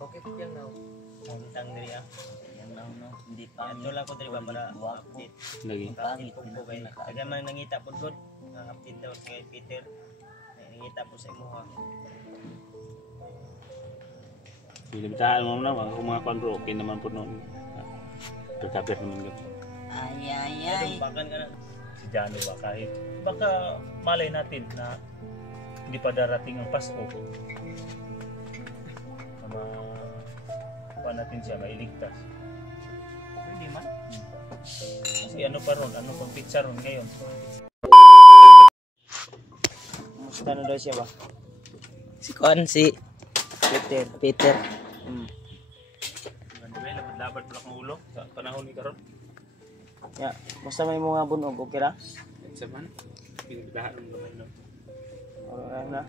Okay po yang now. Ang tang diri ah. Yang now no. Hindi pa. Ato lang ko diri ba para update. Lagi. Pangit po kay. Taga man nangita pod god. Ang update daw sa kay Peter. Nangita po sa imo ha. Binibitahan mo na mga kwan bro, okay naman po noon. Pagkapit naman yun. Ay. Bakan ka na. Si Jano ba kahit baka malay natin na hindi pa darating ang Pasko. Pa natin siya mailigtas. Pwede man. Kasi ano pa ron, ano pang pizza ron ngayon. Kumusta na daw siya ba? Si Kuan, si Peter. Laban pala kong ulo sa panahon ni karon. Ya, kumusta may mga bunog okay ra? Sa man, binibitahan mo naman no. Ora na.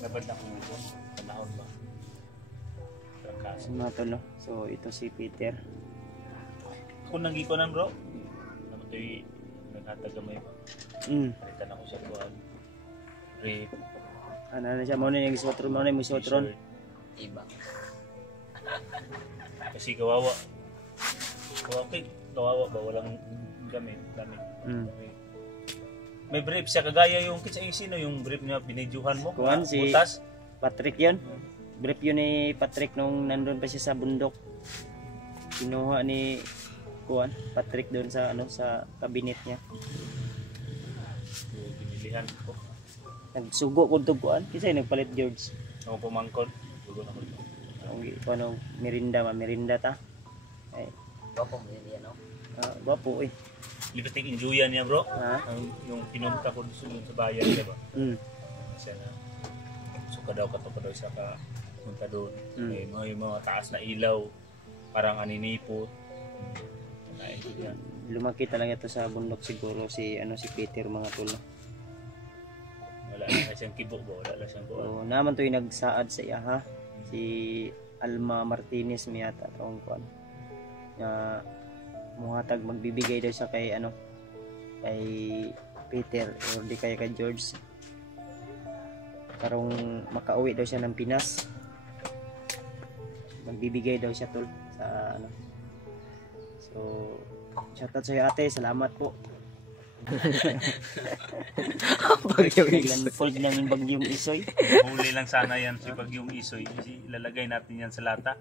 Laban na kong ulo. Panahon ba? Trakas. Mga tol, no? So ito si Peter. Kung nangikonan bro, naman ito'y nagkatagamay ba? Palitan ako siya buwan. Rip. Ano na siya, muna yung isotron, muna yung isotron. Iba. Kasi kawawa. Kawawa ba? Walang gamit. May brief siya kagaya yung sino yung brief niya binidyohan mo? Kuhan si butas? Patrick yun. Brief yun ni Patrick nung nandun pa siya sa bundok. Kinuha ni Kuhan, Patrick doon sa sa kabinet niya. Binilihan ko. Nagsugo ko ito Kuhan. Kasi nagpalit George. Ako pumangkol. Sugo na ko. Ang merinda ta. Ay, Gwapo mo yun, no? gwapo eh. Libating enjoyan niya bro. Ha? Yung pinunta ko doon sa bayan, di ba? Siya na. Suka daw siya ka punta doon. May mga taas na ilaw. Parang aninipot. Lumaki talaga ito sa bundok siguro si Peter mga tol. Wala na siyang kibo ba? Wala na siyang buwan. So, naman to yung nagsaad sa iya ha. Si Alma Martinez may ata taong kuan. Na muhatag magbibigay daw siya kay kay Peter or di kaya kay George. Karong makauwi daw siya ng Pinas. Magbibigay daw siya tol sa So, shoutout sa iyo ate, salamat po. Naglandfall namin bagyong Isoy. Huli lang sana yan si Bagyong Isoy. Ilalagay natin yan sa lata.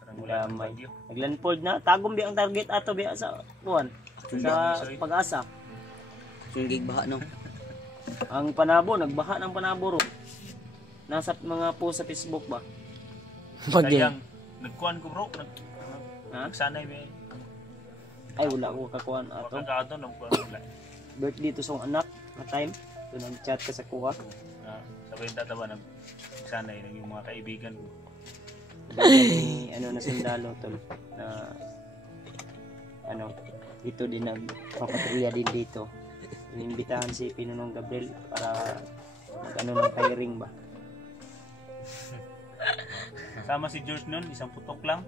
Parang wala ng bagyo. Naglandfall na. Tagom biang target ato biya sa buwan. Sa Pag-asa. Sunggig baha, no? Ang panabo, nagbaha ng panabo ro. Nasa mga post sa Facebook ba? Sayang, nagkuhan ko bro. Nagsanay may. Ay, wala ko kakuhan ato. Pagkakaato, nagkuhan. Birthday to song anak na time. So, nag-chat ka sa kuha. Sabay yung tatawa, nagsanay ng yung mga kaibigan ko. Ni na sundalo tol na dito din nagpapatrolya din dito. Inimbitahan si Pinunong Gabriel para ng firing ba. Sama si George nun, isang putok lang.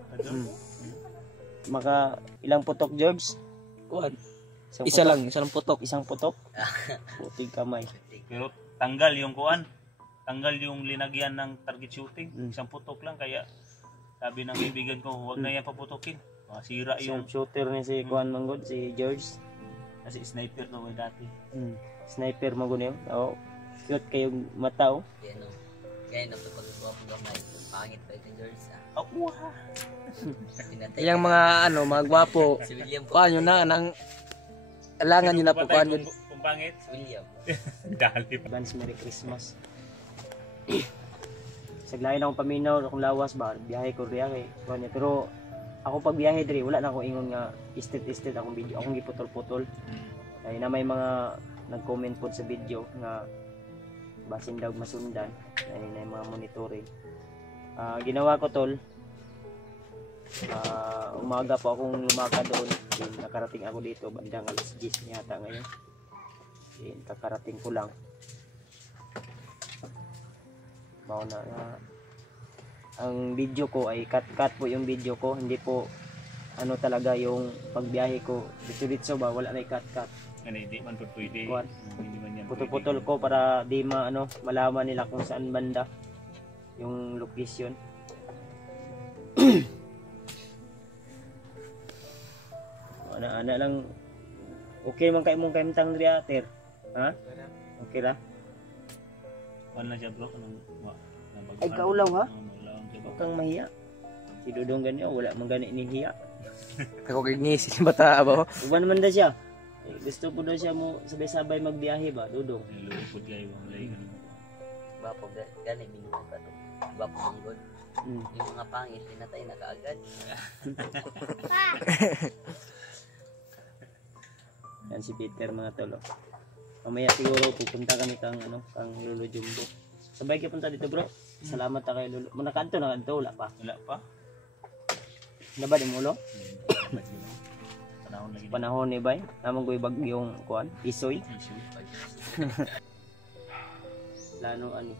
Maka ilang putok George? Kuan. Isa lang putok. Isang putok. Puting kamay. Pero tanggal yung kuan. Tanggal yung linagyan ng target shooting. Isang putok lang kaya sabi ng kaibigan ko, huwag na yan paputokin. Masira yung shooter ni si Kuan Manggod, si George. Kasi sniper na may dati. Sniper Manggod yun. Oo. Cute kayong mata oh. Yan o. Kaya napapagwapo gamay. Pangit pa ito, George. Ako ha. Yung mga mga gwapo. Si William po. Kuhan yun na. Alangan nyo na po kuhan yun. Kung pangit? Si William. Dali pa. Advance Merry Christmas. Saglayan akong paminaw akong lawas ba biyahe ko riya kay kuan niya pero ako pag biyahe diri wala na ako ingon nga istit akong video akong giputol-putol. Ay na may mga nag-comment pod sa video nga basin daw masundan ay na mga monitoring. Ginawa ko tol. Umaga pa akong lumakad doon. Nakarating ako dito bandang alas 10 yata ngayon. Kakarating ko lang. Na ang video ko ay cut po yung video ko, hindi po talaga yung pagbiyahe ko dito ba wala na cut. Ano hindi man po pwede. Hindi man yan putol-putol ko para di malaman nila kung saan banda yung location. Ana lang okay man kay mong kaimtang reater. Ha? Okay ra? Wala na dyan bro. Ay kaulaw ha? Maulaw dyan bro. Huwag kang mahiya. Si Dudong ganyan, wala man gani ni hiya. Ako kay ngisi bata ba? Uban man da siya. Gusto po daw siya mo sabay-sabay magbiyahe ba, Dudong? Lulupod kayo. Malay ka. Bapo gani minuto pa to. Bapo manggod. Yung mga pangit pinatay na kaagad. Yan si Peter mga tolo. Mamaya siguro pupunta kami kang Lolo Jumbo. Sabay ka punta dito bro. Salamat ta kay Lolo. Muna kanto na kanto wala pa. Wala pa. Na ba di mo ulo? Panahon lagi. Panahon ni bay. Namang ko'y bagyong kuan, Isoy. Lano ani.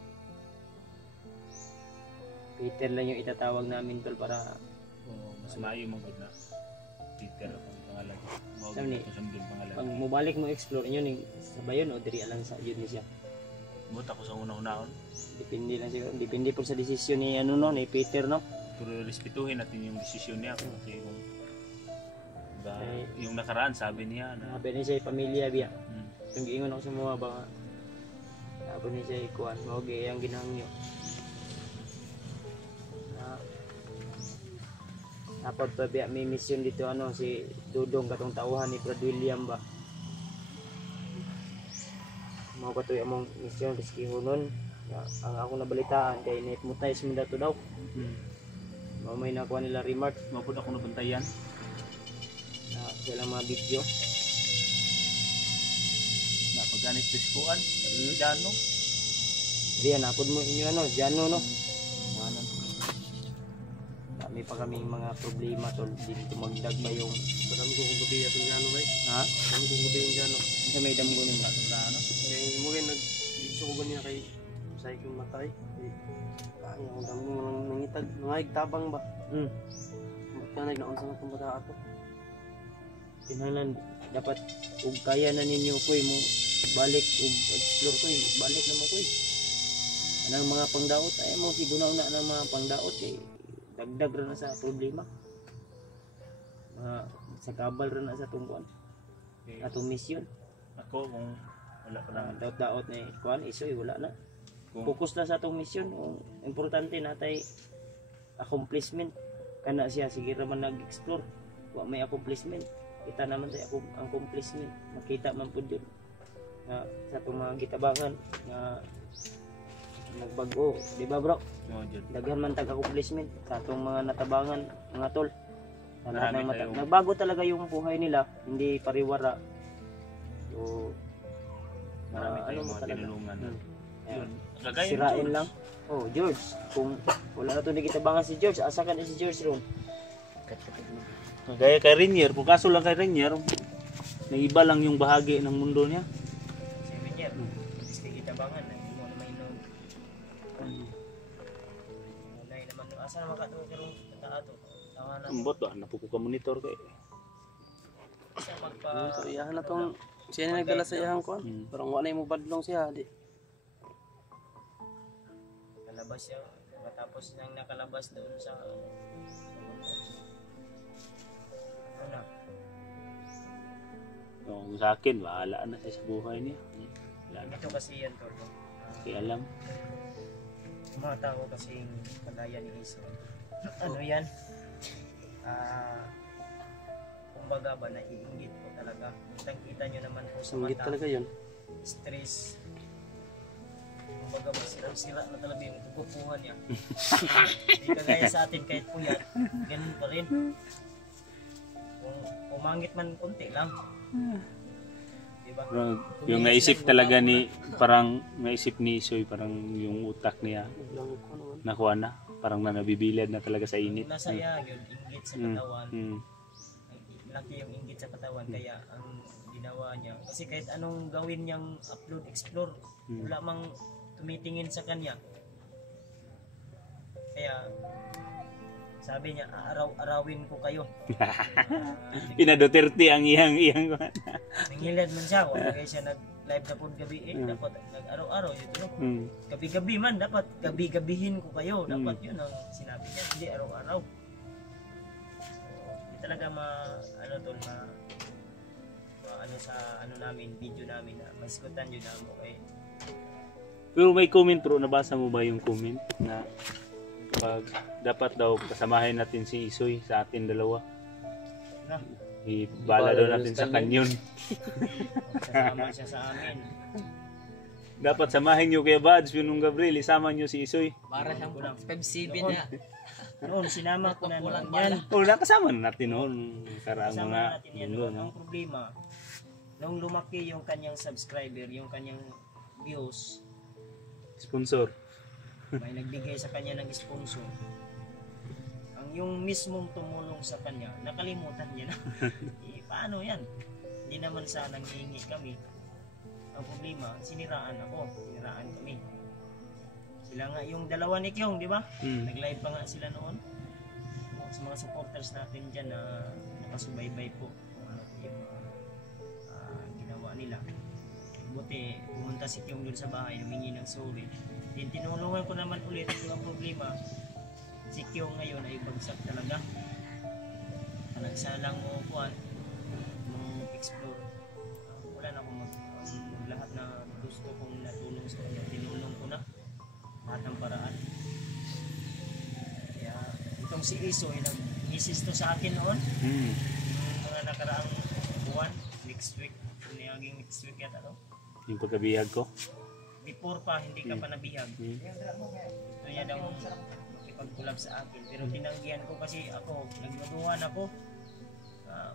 Peter lang yung itatawag namin tol para Mas maayo mong na. Peter ang pangalan. Sabi ni, Mawag ito pangalan. pag mubalik mo explore inyo ning sabayon o diri lang sa yun ni siya. Buta ko sa unang-unahon. Depende lang siguro. Depende po sa desisyon ni ni Peter no. Pero respetuhin natin yung desisyon niya. Kasi kung Ay. yung nakaraan sabi niya na Sabi ni siya pamilya biya. hmm, Yung giingon ako sa mga baka. Sabi ni siya ikuan mo ang ginahangyo. Dapat pa biya may mission dito si Dudong katong tauhan ni Brad William ba. Mao ba to among mission rescuehonon. Ang ako nabalitaan kay nahipnotize mo dato daw. Mao may nakuha nila remark mapod ako nabantayan. sa silang mga video. Napagganit piskuan. Dano. Diyan napod mo inyo Jano no. Manan. May pa kaming mga problema tol dito magdag pa yung Marami kong gabi atong gano ba? ha Marami kong gabi yung gano. sa may damgo ning Ano? Kaya mo kayo nag-dito ko ganyan kay say kong matay. Ang damo nangitag nangayag tabang ba? Kanay na unsa na tong bata ato. Kinahanglan dapat ug kaya na ninyo koy mo balik ug explore koy balik na mo koy anang mga pangdaot ay mo gigunaw na ng mga pangdaot kay dagdag ra na sa problema sa kabal ra na sa tungkuan atong mission Ako kung wala pa naman. daot-daot ni kuan isoy wala na Kung focus na sa atong mission ang importante natay accomplishment kana siya sige ra man nag-explore wa may accomplishment kita naman sa accomplishment makita man pud yun nga sa atong mga gitabangan nga nagbago di ba bro mo dyan. daghan man tag accomplishment sa atong mga natabangan mga tol sa lahat Marami ng kayong- nagbago talaga yung buhay nila hindi pariwara so Marami ano tayong mo mga talaga tinulungan. Yun. Kagaya ni Sirain George. lang. Oh, George. Kung wala na ito nagkitabangan si George, asa ka na si George ron? Kagaya kay Rainier. Kung kaso lang kay Rainier, may iba lang yung bahagi ng mundo niya. Si Rainier. Hindi kitabangan. Hindi mo naman inon. Wala naman. Asa naman ka ito karong ato? Tama na. Ambot ba? Napuko ka monitor kay. Sa magpa... So iyahan na tong siya na nagdala sa iyahan ko. Parang wala mo badlong siya di. Kalabas siya. Matapos nang nakalabas doon sa... Ano? Kung sa akin, bahala na siya sa buhay niya. Wala na. Ito kasi yan, Torno. Kaya alam. Mga tao kasing kagaya ni Iso. Ano yan? Kumbaga ba, naiingit po talaga. Kitang-kita nyo naman po sa Sungit mata. talaga yun. Stress. Kumbaga ba, sira-sira na talaga yung tugupuhan niya. Hindi kagaya sa atin kahit puyat, ganun pa rin. Kung umangit man konti lang. Diba? Pero yung naisip talaga ni, parang naisip ni Isoy, parang yung utak niya, Lang ko naman. nakuha na. Parang nabibilad na talaga sa init. Nasa iya yun, inggit sa katawan. Mm. Laki yung inggit sa katawan kaya ang ginawa niya kasi kahit anong gawin niyang upload explore wala mang tumitingin sa kanya kaya sabi niya araw-arawin ko kayo Ina Duterte ang iyang nangilad man siya wala kaya siya live na po gabi dapat nag-araw-araw yun no? Gabi-gabi man dapat gabi-gabihin ko kayo dapat yun ang sinabi niya hindi araw-araw hindi talaga ano sa ano namin video namin na maisikutan yun na mo Pero may comment bro, nabasa mo ba yung comment na pag dapat daw kasamahin natin si Isoy sa atin dalawa? na Ibala daw natin sa kanyon. kasama siya sa amin Dapat samahin nyo kay Bads, Pinong Gabriel, isama nyo si Isoy. Para siyang 5'7" niya. noon sinama ko na noon yan O, nakasama na natin noon. Karaang kasama mga natin yan mundo, noon no? ang problema nung lumaki yung kanyang subscriber yung kanyang views Sponsor. may nagbigay sa kanya ng sponsor ang yung mismong tumulong sa kanya nakalimutan niya na paano yan hindi naman sana nanghihingi kami ang problema siniraan kami sila nga yung dalawa ni Kyong di ba nag-live pa nga sila noon sa mga supporters natin dyan na nakasubaybay po kung ano yung ginawa nila buti pumunta si Kyong doon sa bahay humingi ng sorry din tinulungan ko naman ulit yung problema si Kyong ngayon ay bagsak talaga nagsalang mo kuan nung explore wala na akong lahat na gusto kong natulong sa kanya tinulong ko na lahat ng paraan kaya itong si Iso ay nag-insisto sa akin noon mga nakaraang buwan next week next week yata to Yung pagkabihag ko. before pa hindi ka pa nabihag gusto niya daw makipag-collab sa akin pero tinanggihan ko kasi ako nagmaduhan ako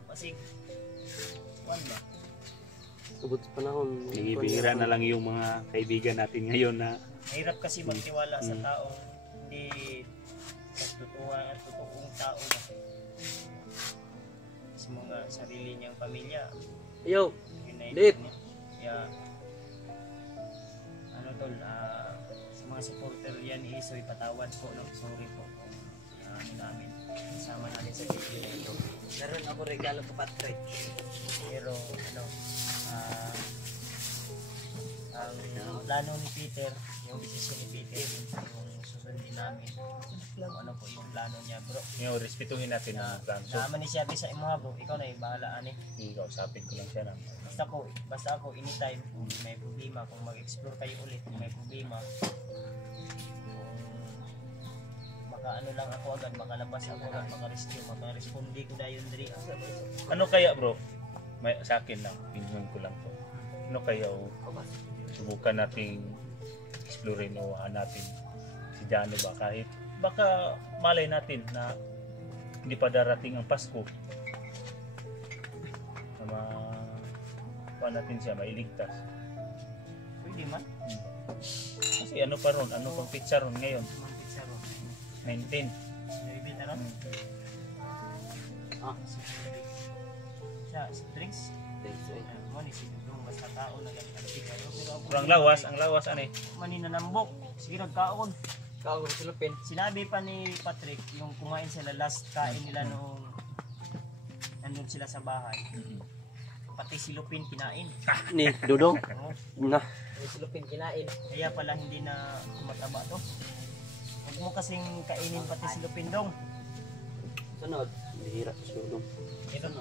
kasi kuwan ba Abot sa panahon. Nagibihira na lang yung mga kaibigan natin ngayon na mahirap kasi magtiwala sa tao hindi totoong tao ba sa mga sarili niyang pamilya Yo, yun Lip. niya kaya ano tol sa mga supporter yan Isoy patawad po no? Sorry po ano namin kasama natin sa video na ito meron ako regalo ko Patrick. pero ano ang plano ni Peter yung desisyon ni Peter yung susundin namin kung ano po yung plano niya bro Ngayon, respetuhin natin ang plan. So, naman ni siya sa imo bro ikaw na bahalaan usapin ko lang siya na. basta ako anytime kung may problema kung mag-explore kayo ulit kung may problema kung ano lang ako agad makalabas ako agad makarescue makarespondi ko dayon diri Ano kaya bro? May, sa akin lang, opinion ko lang to. Ano kaya subukan nating explorein o hanapin si Jano ba kahit baka malay natin na hindi pa darating ang Pasko na natin siya mailigtas pwede man kasi ano pa ron, ano pang pizza ron ngayon mang pizza ro 19 maybe na ron si drinks mo ni si Dudong basta tao na ganti kayo pero pero ang lawas ano eh maninanambok sige nagkaon Kaon sa Lupin. sinabi pa ni Patrick yung kumain sila last kain nila noong nandun sila sa bahay pati si Lupin kinain Ni Dudong. Oo. Na. Si Lupin kinain. kaya pala hindi na tumataba to huwag mo kasing kainin pati si Lupin dong Sunod. Bihira sa Dudong.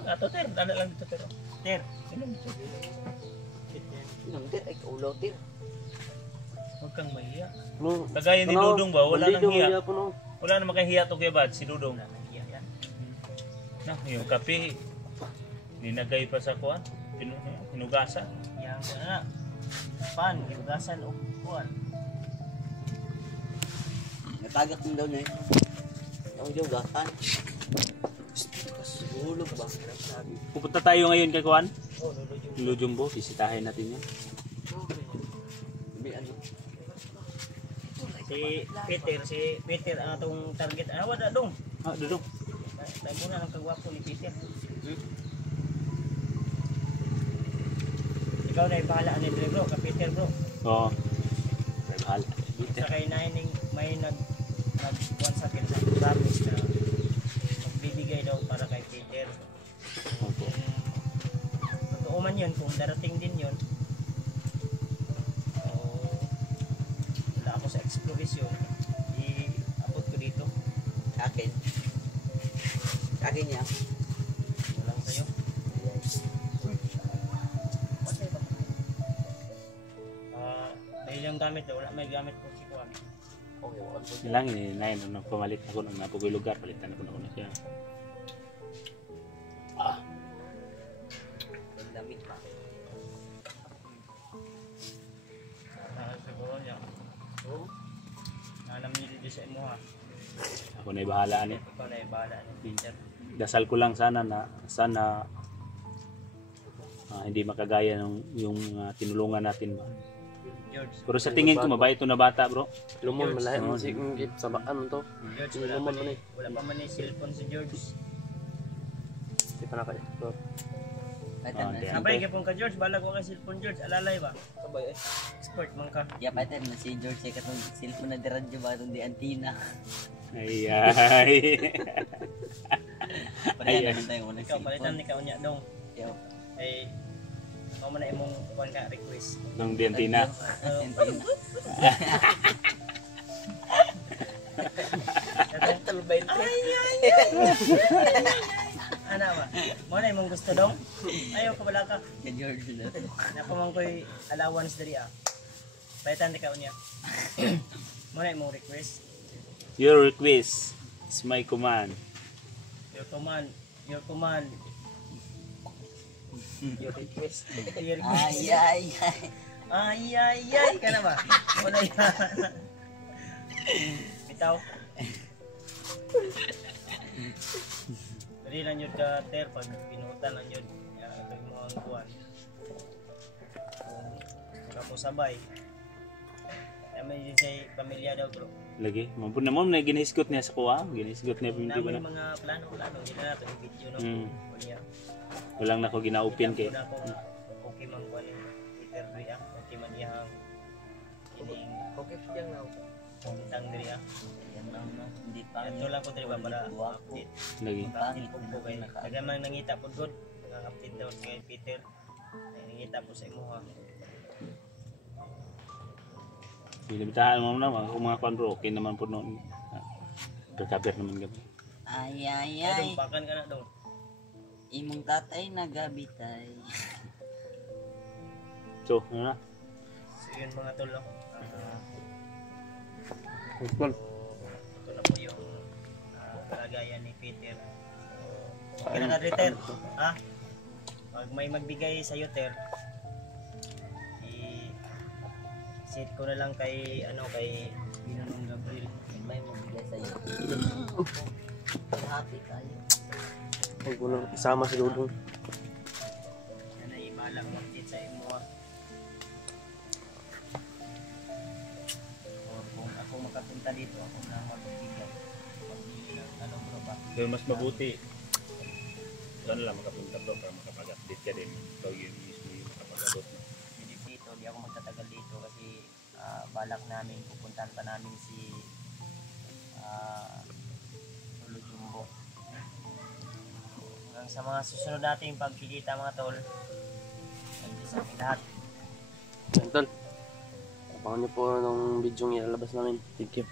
ato ter, ano lang dito pero ter Nang ay kaulaw tir. huwag kang mahiya No. kagaya ni Dudong ba, wala nang hiya Puno. wala namang kahiya to kay Bad, si Dudong wala nang iya yan na, yung kape ninagay pa sa kuwan hinugasan yang na pan hiugasan o kuan Natagak mo daw niya. Ang jugasan. Hulog ba? Sabi. Pupunta tayo ngayon kay Kuan. oh lolo yung Lujumbo, bisitahin natin yan. May ano. si Peter ang atong target wala dong Dudong. tayo muna ng kagwapo ni Peter ikaw na ibahala ni bro ka Peter bro Oo. Bahala. sa kay Nining may nagkuhan sa akin sa promise na magbibigay daw para kay Peter Okay. totoo man yun kung darating din yun presyo, i-abot ko dito. Akin. Akin niya. Walang sa'yo. Dahil yung gamit, wala may gamit ko si Kuan. Lang ini nain ano pamalit ako nang napugoy lugar palitan ako na siya. Ang damit pa. Siguro niya. Oo. Nanamili din sa imo ha. Ako na bahala ani. Ikaw na ibahala ni Peter. Dasal ko lang sana hindi makagaya ng yung tinulungan natin ba. George. Pero sa tingin ko mabait to na bata, bro. Lumon malay mo si gift sa baan to. George, Lumon man eh. wala pa man ni cellphone si George. Di pa na kayo. Patan Okay. na. Sabay ka pong ka George, bala ko kay cellphone George, alalay ba? Sabay eh. Expert man ka. Ya patan na si George kay katong cellphone na diradyo ba itong di antina. Ay ay. Pareha naman tayo unang Ikaw, palitan cellphone. ni kaunya dong. Yo. Ay, ako man na imong kuan ka request. Nung Diantina. Antina. Ana ba? Mo na imong gusto dong? Ayaw ko bala ka. Kay George na. Nakamang ko'y allowance diri ah. Palitan ni kaunya. Mo na imong request. Your request is my command. Your command. Your command. Your request. Your request. Ay ay ay. Ay, ka na ba? Wala yan. Bitaw. Dali lang yun ka, Ter, pag pinutan lang yun. Ito mo ang kuwan. Kung ako sabay. Naman yun sa pamilya daw, bro. Lagi. Mampun naman na ginahisgot niya sa kuha. Ginahisgot niya hindi ba Namin na. mga plano. Hindi na natin yung video, no? Mm. Kunya. Walang nako ginaupin kay. Kita ko na okay man kuwan yung Peter Ria. Okay man iyang ining Okay pa dyan na. puntang diri ah. Yan lang no. Hindi pa. Ito lang ko diri ba para update. Lagi. Pangit Pagpil po kay nagaman nangita po good. Nang-update daw si Peter. Ay, nangita po sa imo ha. Binibitahan mo naman kung mga kwan bro. Okay naman po noon. Recover naman kami. Ay ay Ay, ay. dong, pakan ka na dong. Imong tatay nagabitay. So, ano na? So yun mga tol, no? Football. Ito na po yung kalagayan ni Peter. So, okay na ka, Ter. Ha? Pag may magbigay sa'yo, Ter, i-set ko na lang kay, kay Ginanong Gabriel. May mabigay sa iyo. Happy tayo. Huwag mo nang isama si Dudong. Yan ay balang update sa imo. Or kung ako makapunta dito, ako na magbibigay. Magbibigay ng ano bro ba? Pero mas mabuti. Doon lang makapunta bro para makapag-update ka din. Ikaw yun mismo yung makapag-abot mo. Hindi dito, hindi ako magtatagal dito kasi balak namin, pupuntahan pa namin si Lolo Jumbo. Hanggang sa mga susunod nating pagkikita mga tol, nandiyan sa ating lahat. Tol. Abangan niyo po ng video yung ilalabas namin. Thank you.